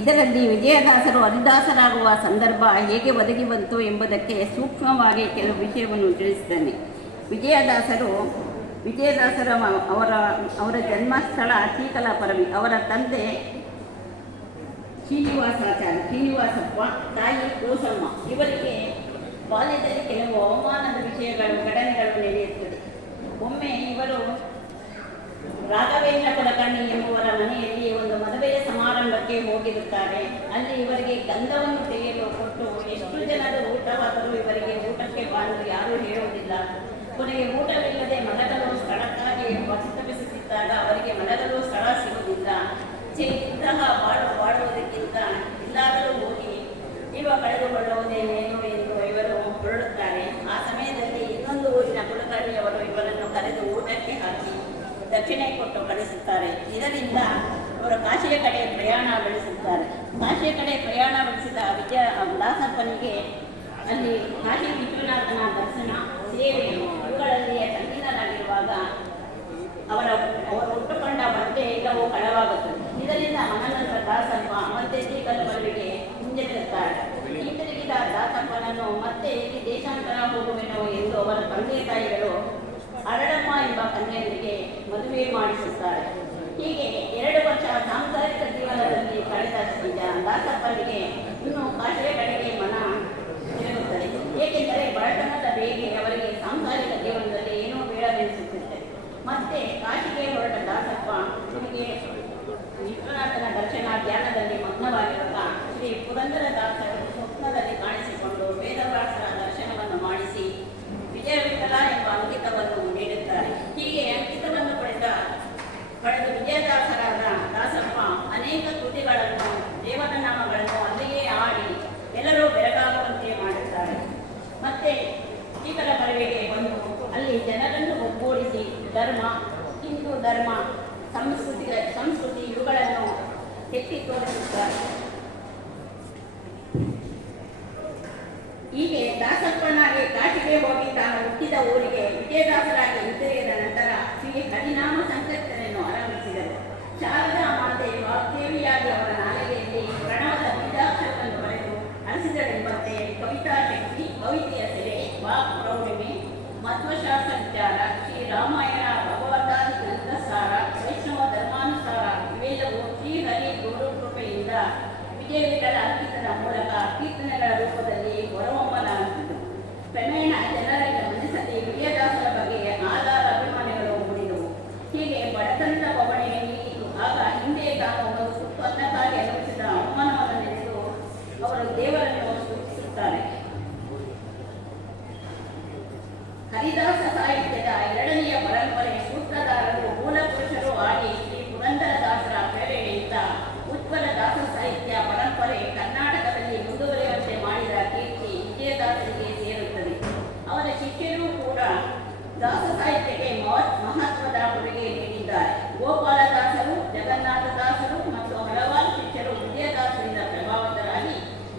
ಇದರಲ್ಲಿ ವಿಜಯದಾಸರು ಹರಿದಾಸರಾಗುವ ಸಂದರ್ಭ ಹೇಗೆ ಒದಗಿ ಬಂತು ಎಂಬುದಕ್ಕೆ ಸೂಕ್ಷ್ಮವಾಗಿ ಕೆಲವು ವಿಷಯವನ್ನು ತಿಳಿಸಿದ್ದಾನೆ. ವಿಜಯದಾಸರ ಅವರ ಜನ್ಮಸ್ಥಳ ಚೀಕಲಾಪರವಿ. ಅವರ ತಂದೆ ಶ್ರೀನಿವಾಸಪ್ಪ, ತಾಯಿ ಕೋಸಮ್ಮ. ಇವರಿಗೆ ಬಾಲ್ಯದಲ್ಲಿ ಕೆಲವು ಅವಮಾನದ ಘಟನೆಗಳು ನಡೆಯುತ್ತದೆ. ಒಮ್ಮೆ ಇವರು ರಾಘವೇಂದ್ರ ಕುಲಕರ್ಣಿ ಎಂಬುವರ ಮನೆಯಲ್ಲಿ ಒಂದು ಮದುವೆಯ ಸಮಾರಂಭಕ್ಕೆ ಹೋಗಿರುತ್ತಾರೆ. ಅಲ್ಲಿ ಇವರಿಗೆ ಗಂಧವನ್ನು ತೆಗೆಯಲು ಕೊಟ್ಟು ಎಷ್ಟು ಜನರು ಊಟವಾದರೂ ಇವರಿಗೆ ಊಟಕ್ಕೆ ಬಾರಲು ಯಾರೂ ಹೇಳುವುದಿಲ್ಲ. ಕೊನೆಗೆ ಊಟವಿಲ್ಲದೆ ಮಲಗಲು ಸ್ಥಳಕ್ಕಾಗಿ ಪರಿತಪಿಸುತ್ತಿದ್ದಾಗ ಅವರಿಗೆ ಮಲಗಲು ಸ್ಥಳ ಸಿಗುವುದಿಲ್ಲ. ಇಂತಹ ಬಾಡುವುದಕ್ಕಿಂತ ಎಲ್ಲಾದರೂ ಹೋಗಿ ಜೀವ ಕಳೆದುಕೊಳ್ಳುವುದೇನೇನು ಎಂದು ಇವರು ಹೊರಡುತ್ತಾರೆ. ಆ ಸಮಯದಲ್ಲಿ ಇನ್ನೊಂದು ಊರಿನ ಕುಲಕರ್ಣಿಯವರು ಇವರನ್ನು ಕರೆದು ಊಟಕ್ಕೆ ಹಾಕಿ ದಕ್ಷಿಣೆ ಕೊಟ್ಟು ಕಳಿಸುತ್ತಾರೆ. ಇದರಿಂದ ಅವರು ಕಾಶಿಯ ಕಡೆ ಪ್ರಯಾಣ ಬೆಳೆಸುತ್ತಾರೆ. ಕಾಶಿಯ ಕಡೆ ಪ್ರಯಾಣ ಬೆಳೆಸಿದ ದಾಸಪ್ಪನಿಗೆ ಅಲ್ಲಿ ಕಾಶಿ ವಿಶ್ವನಾಥನ ದರ್ಶನ, ಸೇವೆ ಇವುಗಳಲ್ಲಿ ತಲ್ಲೀನರಾಗಿರುವಾಗ ಅವರು ಉಟ್ಟುಕೊಂಡ ಬಟ್ಟೆ ಎಲ್ಲವೂ ಕಳವಾಗುತ್ತದೆ. ಇದರಿಂದ ಮನನೊಂದ ದಾಸಪ್ಪ ಮತ್ತೆ ಶ್ರೀಕಲ್ಪರಿಗೆ ಹಿಂಜರಿಯುತ್ತಾರೆ. ಹಿಂತಿರುಗಿದ ದಾಸಪ್ಪನನ್ನು ಮತ್ತೆ ಇಲ್ಲಿ ದೇಶಾಂತರ ಹೋಗುವೆನೋ ಎಂದು ಅವರ ತಂದೆ ತಾಯಿಗಳು ಅರಳಮ್ಮ ಎಂಬ ಕನ್ಯೆಯರಿಗೆ ಮದುವೆ ಮಾಡಿಸುತ್ತಾರೆ. ಹೀಗೆ 2 ವರ್ಷ ಸಾಂಸಾರಿಕ ಜೀವನದಲ್ಲಿ ಕಳೆದ ದಾಸಪ್ಪನಿಗೆ ಇನ್ನು ಕಾಶಿಯ ಕಡೆಗೆ ಮನ ತಿರುಗುತ್ತದೆ. ಏಕೆಂದರೆ ಬಡತನದ ಬೇಗೆ ಅವರಿಗೆ ಸಾಂಸಾರಿಕ ಜೀವನದಲ್ಲಿ ಏನೋ ಬೇಡವೆನಿಸುತ್ತಿದೆ. ಮತ್ತೆ ಕಾಶಿಗೆ ಹೊರಟ ದಾಸಪ್ಪ ನಿಮಗೆ ವಿಶ್ವನಾಥನ ದರ್ಶನ ಧ್ಯಾನದಲ್ಲಿ ಮಗ್ನವಾಗಿರುವ ಶ್ರೀ ಪುರಂದರದಾಸರು ಸ್ವಪ್ನದಲ್ಲಿ ಕಾಣಿಸಿಕೊಂಡು ವೇದವ್ಯಾಸರ ದರ್ಶನವನ್ನು ಮಾಡಿಸಿ ವಿಜಯವಿಠಲ ಎಂಬ ಅಂಕಿತವನ್ನು ನೀಡುತ್ತಾರೆ. ಹೀಗೆ ಅಂಕಿತವನ್ನು ಪಡೆದು ವಿಜಯದಾಸರಾದ ದಾಸಪ್ಪ ಅನೇಕ ಕೃತಿಗಳನ್ನು, ದೇವರ ನಾಮಗಳನ್ನು ಅಲ್ಲಿಯೇ ಆಡಿ ಎಲ್ಲರೂ ಬೆರಗಾಗುವಂತೆ ಮಾಡುತ್ತಾರೆ. ಮತ್ತೆ ಶ್ರೀಕಲಪರವಿಗೆ ಬಂದು ಅಲ್ಲಿ ಜನರನ್ನು ಒಗ್ಗೂಡಿಸಿ ಹಿಂದೂ ಧರ್ಮ, ಸಂಸ್ಕೃತಿ ಇವುಗಳನ್ನು ಎತ್ತಿ ತೋರಿಸುತ್ತಾರೆ. ಹೀಗೆ ದಾಸಪ್ಪನಾಗಿ ಕಾಶಿಗೆ ಹೋಗಿ ತಾನು ಹುಟ್ಟಿದ ಊರಿಗೆ ವಿಜಯದಾಸರಾಗಿ ಹಿಂತಿರುಗಿದ ನಂತರ ಶ್ರೀ ಹರಿನಾಮ ಸಂಕೀರ್ತನೆಯನ್ನು ಆರಂಭಿಸಿದರು. ಶಾರದಾ ಮಾತೆ ವಾಗ್ದೇವಿಯಾಗಿ ಅವರ ನಾಲಿಗೆಯಲ್ಲಿ ಪ್ರಣವದ ಬೀಜಾಕ್ಷರವನ್ನು ಬರೆದು ಅಳಿಸಿದಳೆಂಬಂತೆ ಕವಿತಾ ಶಕ್ತಿ, ಕವಿತೆಯ ಸೆಲೆ, ವಾಕ್ ಪ್ರೌಢಿಮೆ, ಮಧ್ವಶಾಸ್ತ್ರ ವಿಚಾರ, ಶ್ರೀ ರಾಮಾಯಣ, ಭಗವತಾದಿ ಗ್ರಂಥಸಾರ, ವೈಷ್ಣವ ಧರ್ಮಾನುಸಾರ ಇವೆಲ್ಲವೂ ಶ್ರೀಹರಿ ಗುರುಕೃಪೆಯಿಂದ ವಿಜಯವಿಠಲ ಅಂಕಿತದ ಮೂಲಕ ಕೀರ್ತನೆಗಳ ರೂಪದಲ್ಲಿ ಹೊರಹೊಮ್ಮಲಾಗುತ್ತಿತ್ತು. ಕ್ರಮೇಣ ಜನರ ಮನಸ್ಸಲ್ಲಿ ವಿಜಯದಾಸರ ಬಗ್ಗೆ ಆಧಾರ ಅಭಿಮಾನಿಗಳು ಮೂಡಿದವು. ಹೀಗೆ ಬಡತನದ ಬವಣೆಗೆ ನೀಡಿತು. ಆಗ ಹಿಂದೆ ತಾನು ಒಂದು ಸುತ್ತು ಅನ್ನಕ್ಕಾಗಿ ಅನುಭವಿಸಿದ ಅವಮಾನವನ್ನು ನೆನೆದು ಅವರು ದೇವರನ್ನು ಸ್ತುತಿಸುತ್ತಾರೆ. ಹರಿದಾಸ ಸಾಹಿತ್ಯದ 2ನೆಯ ಪರಂಪರೆ ಸೂತ್ರಧಾರರು ಮೂಲ ಪುರುಷರು ಆಗಿ ಶ್ರೀ ಪುರಂದರದಾಸರ ಪ್ರೇರಣೆಯಿಂದ ಉಜ್ವಲ ದಾಸ ಸಾಹಿತ್ಯ ಪರಂಪರೆ ಕರ್ನಾಟಕದಲ್ಲಿ ಮುಂದುವರಿಯುವಂತೆ ಮಾಡಿದ ಕೀರ್ತಿ ವಿಜಯದಾಸರಿಗೆ ಸೇರುತ್ತದೆ. ಅವರ ಶಿಷ್ಯರು ಕೂಡ ದಾಸ ಸಾಹಿತ್ಯಕ್ಕೆ ಮಹತ್ವದ ಕೊಡುಗೆ ನೀಡಿದ್ದಾರೆ. ಗೋಪಾಲದಾಸರು, ಜಗನ್ನಾಥದಾಸರು ಮತ್ತು ಹಲವಾರು ಶಿಷ್ಯರು ವಿಜಯದಾಸರಿಂದ ಪ್ರಭಾವಿತರಾಗಿ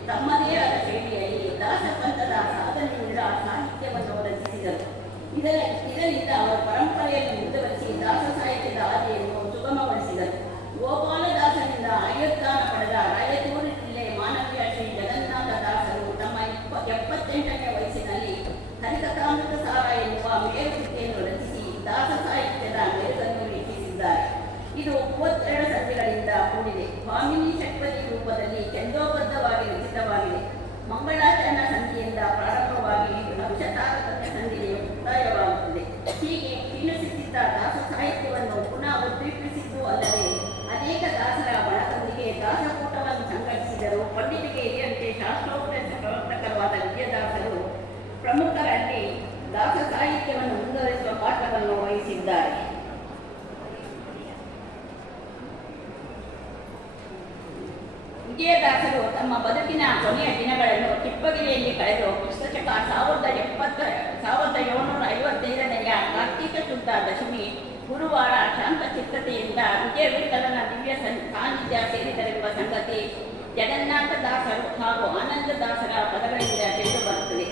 ತಮ್ಮದೇ ಆದ ಶೈಲಿಯಲ್ಲಿ ದಾಸಪಂಥದ ಸಾಧನೆಯಿಂದ ಸಾಹಿತ್ಯವನ್ನು ರಚಿಸಿದರು. ಇದರಿಂದ ಅವರ ಪರಂಪರೆಯನ್ನು ಮುಂದುವರಿಸಿ ದಾಸ ಸಾಹಿತ್ಯದ ಹಾದಿಯನ್ನು ಸುಗಮಗೊಳಿಸಿದರು. ಗೋಪಾಲದಾಸರಿಂದ ಆಯುರ್ದಾನ ಪಡೆದ ರಾಯಚೂರು ಜಿಲ್ಲೆ ಮಾನವೀಯ ಶ್ರೀ ಜಗನ್ನಾಥ ದಾಸರು ತಮ್ಮ 78ನೇ ವಯಸ್ಸಿನಲ್ಲಿ ಹರಿಕಥಾಮೃತ ಸಾರ ಎನ್ನುವ ಮೇರುಕೃತಿಯನ್ನು ರಚಿಸಿ ದಾಸ ಸಾಹಿತ್ಯದ ಮೆರುಗನ್ನು ಹೆಚ್ಚಿಸಿದ್ದಾರೆ. ಇದು 32 ಸಂಧಿಗಳಿಂದ ಕೂಡಿದೆ. ಭಾಮಿನಿ ಷಟ್ಪದಿ ರೂಪದಲ್ಲಿ ಛಂದೋಬದ್ಧವಾಗಿ ರಚಿತವಾಗಿದೆ. ಮಂಗಳಾಚರಣ ಸಂಧಿಯಿಂದ ಪ್ರಾರಂಭವಾಗಿ ಅಕ್ಷತಾರತಮ್ಯ ಸಂಧಿಗೆ ಮುಕ್ತಾಯವಾಗುತ್ತದೆ. ಹೀಗೆ ಕ್ಷೀಣಿಸುತ್ತಿದ್ದ ದಾಸ ಸಾಹಿತ್ಯವನ್ನು ಪುನಃ ಉದ್ದೀಪಿಸಿದ್ದು ಅಲ್ಲದೆ ಅನೇಕ ದಾಸರ ಬಣದೊಂದಿಗೆ ದಾಸಕೂಟವನ್ನು ಸಂಘಟಿಸಿದರು. ಪಂಡಿತಿಗೆ ಹಿರಿಯಂತೆ ಶಾಸ್ತ್ರೋಪದೇಶ ಪ್ರವರ್ತಕರಾದ ವಿಜಯದಾಸರು ಪ್ರಮುಖರಲ್ಲಿ ದಾಸ ಸಾಹಿತ್ಯವನ್ನು ಮುಂದುವರಿಸುವ ಪಾತ್ರವನ್ನು ವಹಿಸಿದ್ದಾರೆ. ವಿಜಯದಾಸರು ತಮ್ಮ ಬದುಕಿನ ಕೊನೆಯ ದಿನಗಳನ್ನು ತಿಪ್ಪಗಿರಿಯಲ್ಲಿ ಕಳೆದು ಕ್ರಿಸ್ತಶಕ 1755ನೆಯ ಕಾರ್ತೀಕ ಶುದ್ಧ ದಶಮಿ ಗುರುವಾರ ಶಾಂತಚಿತ್ತತೆಯಿಂದ ವಿಜಯವಿಠಲನ ದಿವ್ಯ ಸಾನ್ನಿಧ್ಯ ಸೇರಿದರೆಂಬ ಸಂಗತಿ ಜಗನ್ನಾಥದಾಸರು ಹಾಗೂ ಆನಂದದಾಸರ ಪದಗಳಿಂದ ತಿಳಿದು ಬರುತ್ತದೆ.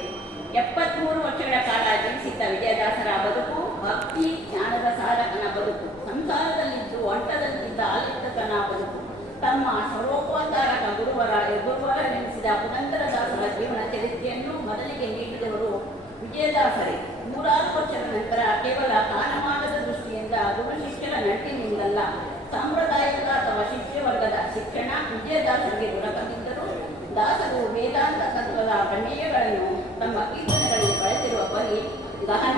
73 ವರ್ಷಗಳ ಕಾಲ ಜೀವಿಸಿದ್ದ ವಿಜಯದಾಸರ ಬದುಕು ಭಕ್ತಿ ಜ್ಞಾನದ ಸಾಧಕನ ಬದುಕು. ಸಂಸಾರದಲ್ಲಿದ್ದು ಒಂಟದಂತೆ ಇದ್ದದ್ದ ಆಲಿಪ್ತತನ ಬದುಕು. ತಮ್ಮ ಸರ್ವೋಪಚಾರಕ ಗುರುವರೆನಿಸಿದ ಪುರಂದರದಾಸರ ಜೀವನ ಚರಿತ್ರೆಯನ್ನು ಮೊದಲಿಗೆ ನೀಡಿದವರು ವಿಜಯದಾಸರೇ. 106 ವರ್ಷದ ನಂತರ ಕೇವಲ ಕಾಲಮಾನದ ದೃಷ್ಟಿಯಿಂದ ಗುರು ಶಿಷ್ಯರ ನಂಟಿನಿಂದಲ್ಲ, ಸಾಂಪ್ರದಾಯಿಕ ಅಥವಾ ಶಿಷ್ಯವರ್ಗದ ಶಿಕ್ಷಣ ವಿಜಯದಾಸರಿಗೆ ದೊರಕದಿದ್ದರೂ ದಾಸರು ವೇದಾಂತ ತತ್ವದ ಪ್ರಮೇಯಗಳನ್ನು ತಮ್ಮ ಕೀರ್ತನೆಗಳಲ್ಲಿ ಬಳಸಿರುವ ಪರಿ ಗಹನ,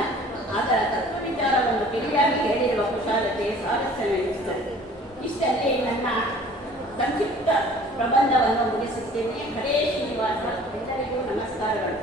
ಅದರ ತತ್ವವಿಚಾರವನ್ನು ತಿಳಿಯಾಗಿ ಹೇಳಿರುವ ಕುಶಾಲತೆ ಸಾರಸ್ಯವೆನಿಸುತ್ತದೆ. ಇಷ್ಟಲ್ಲೇ ನನ್ನ ಸಂಕ್ಷಿಪ್ತ ಪ್ರಬಂಧವನ್ನು ಮುಗಿಸುತ್ತೇನೆ. ಹರೇ ಶ್ರೀನಿವಾಸ. ಎಲ್ಲರಿಗೂ ನಮಸ್ಕಾರಗಳು.